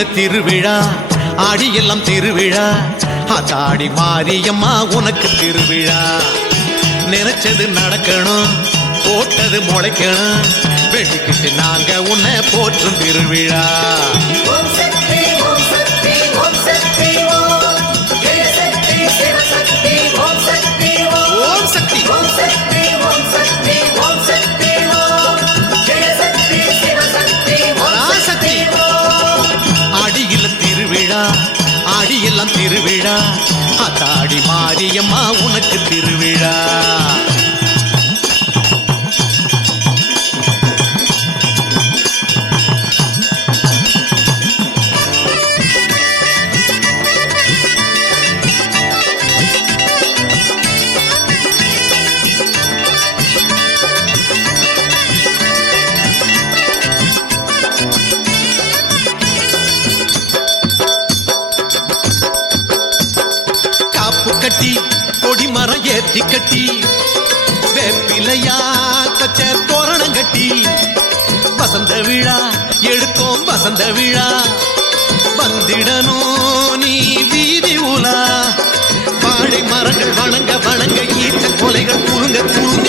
ஆடியில திருவிழா ஆடியெல்லாம் திருவிழா ஆடி மாரியம்மா உனக்கு திருவிழா நினைச்சது நடக்கணும் போட்டது முளைக்கணும் வெட்டிக்கிட்டு நாங்க உன்னை போற்றும் திருவிழா ஓம் சக்தி ஓம் சக்தி ஓம் சக்தி சிவசக்தி ஓம் சக்தி ஓம் சக்தி ஓம் சக்தி ஓம் சக்தி ஓம் சக்தி ஜெயசக்தி சிவசக்தி பராசக்தி ஆடியில திருவிழா ஆடியெல்லாம் திருவிழா ஆடி மாரியம்மா உனக்கு திருவிழா கட்டி கொடிமரம் ஏத்தி கட்டி வேப்பிலையா பச்சை தோரணம் கட்டி வசந்த விழா எடுத்தோம் வசந்த விழா வந்திடணும் நீ வீதி உலா வாழை மரங்கள் வணங்க வணங்க ஈச்ச கொலைகள் குழுங்க குழுங்க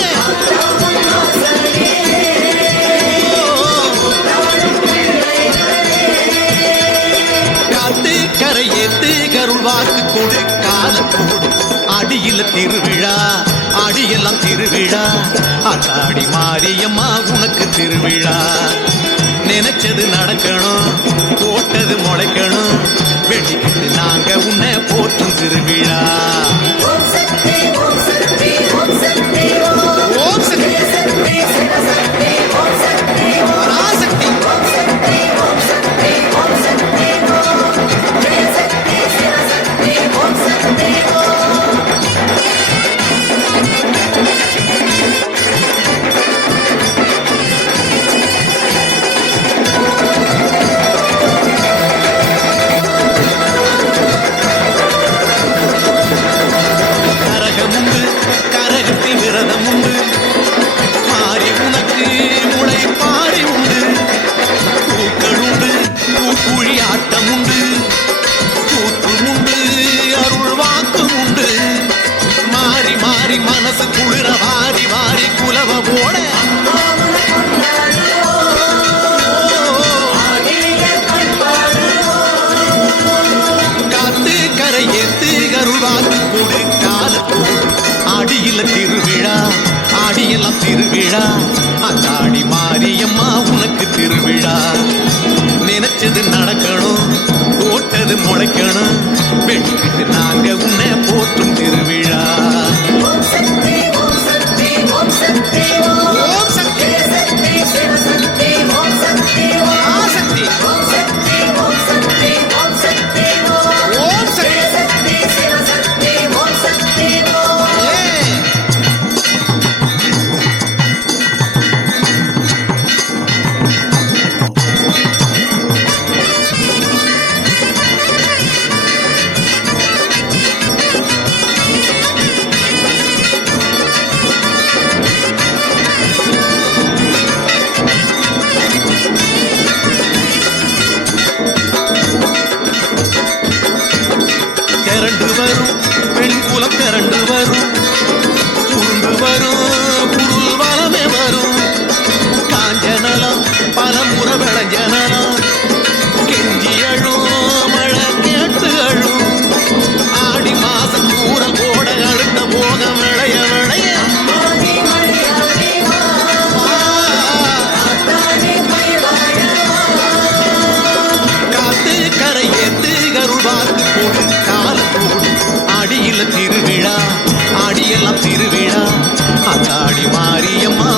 காத்து கரையேத்து கருள் வாக்கு கொடு காலத்தோடு ஆடியில திருவிழா ஆடியெல்லாம் திருவிழா ஆடி மாரியம்மா உனக்கு திருவிழா நினைச்சது நடக்கணும் போட்டது முளைக்கணும் வெட்டிக்கிட்டு நாங்க உன்னை போற்றும் திருவிழா ஓம் சக்தி ஓம் சக்தி ஓம் சக்தி ஓம் சக்தி சக்தி சிவசக்தி ஓம் சக்தி பராசக்தி ஓம் சக்தி ஓம் சக்தி ஓம் சக்தி ஜெயசக்தி சிவசக்தி ஓம் சக்தி கரகமுண்டு கரகத்தில் விரதம் உண்டு மாறி உனக்கு முளை பாரி உண்டு பூக்கள் உண்டு பூக்குழி ஆட்டம் உண்டு கூத்தும் உண்டு அருள் வாக்கும் உண்டு மாறி மாறி மனசு குளிர வாரி வாரி குலவ போட காத்து கரையேத்து கருள்வாக்கு கொடு காலத்தோடு ஆடியில திருவிழா ஆடியெல்லாம் திருவிழா ஆடி மாரியம்மா உனக்கு திருவிழா நினைச்சது நடக்கணும் போட்டது முளைக்கணும் வெட்டிக்கிட்டு நாங்க உன்னை போற்றும் திருவிழா ஓம் சக்தி ஓம் சக்தி ஓம் சக்தி ஓம் சக்தி ஜெயசக்தி சிவசக்தி ஓம் சக்தி ஆசக்தி ஓம் சக்தி ஓம் சக்தி ஓம் சக்தி ஓம் சக்தி ஜெயசக்தி சிவசக்தி ஓம் சக்தி ஏ திரண்டு வரும் பெண் குலம் திரண்டு வரும் உருண்டு வரும் புருள் வளமே வரும் காஞ்சனலம் பலமுற விளைஞ்சனலம் கெஞ்சி அழும் மழை கேட்டு அழும் ஆடி மாசம் கூறல் போட அடுத்த போக விளைய விளைய ஆதி மணியாதி ஆதி காத்து கரையேத்து கருள்வாக்கு போடு காலத்தோடு ஆடியில திருவிழா ஆடியெல்லாம் திருவிழா ஆடி மாரியம்மா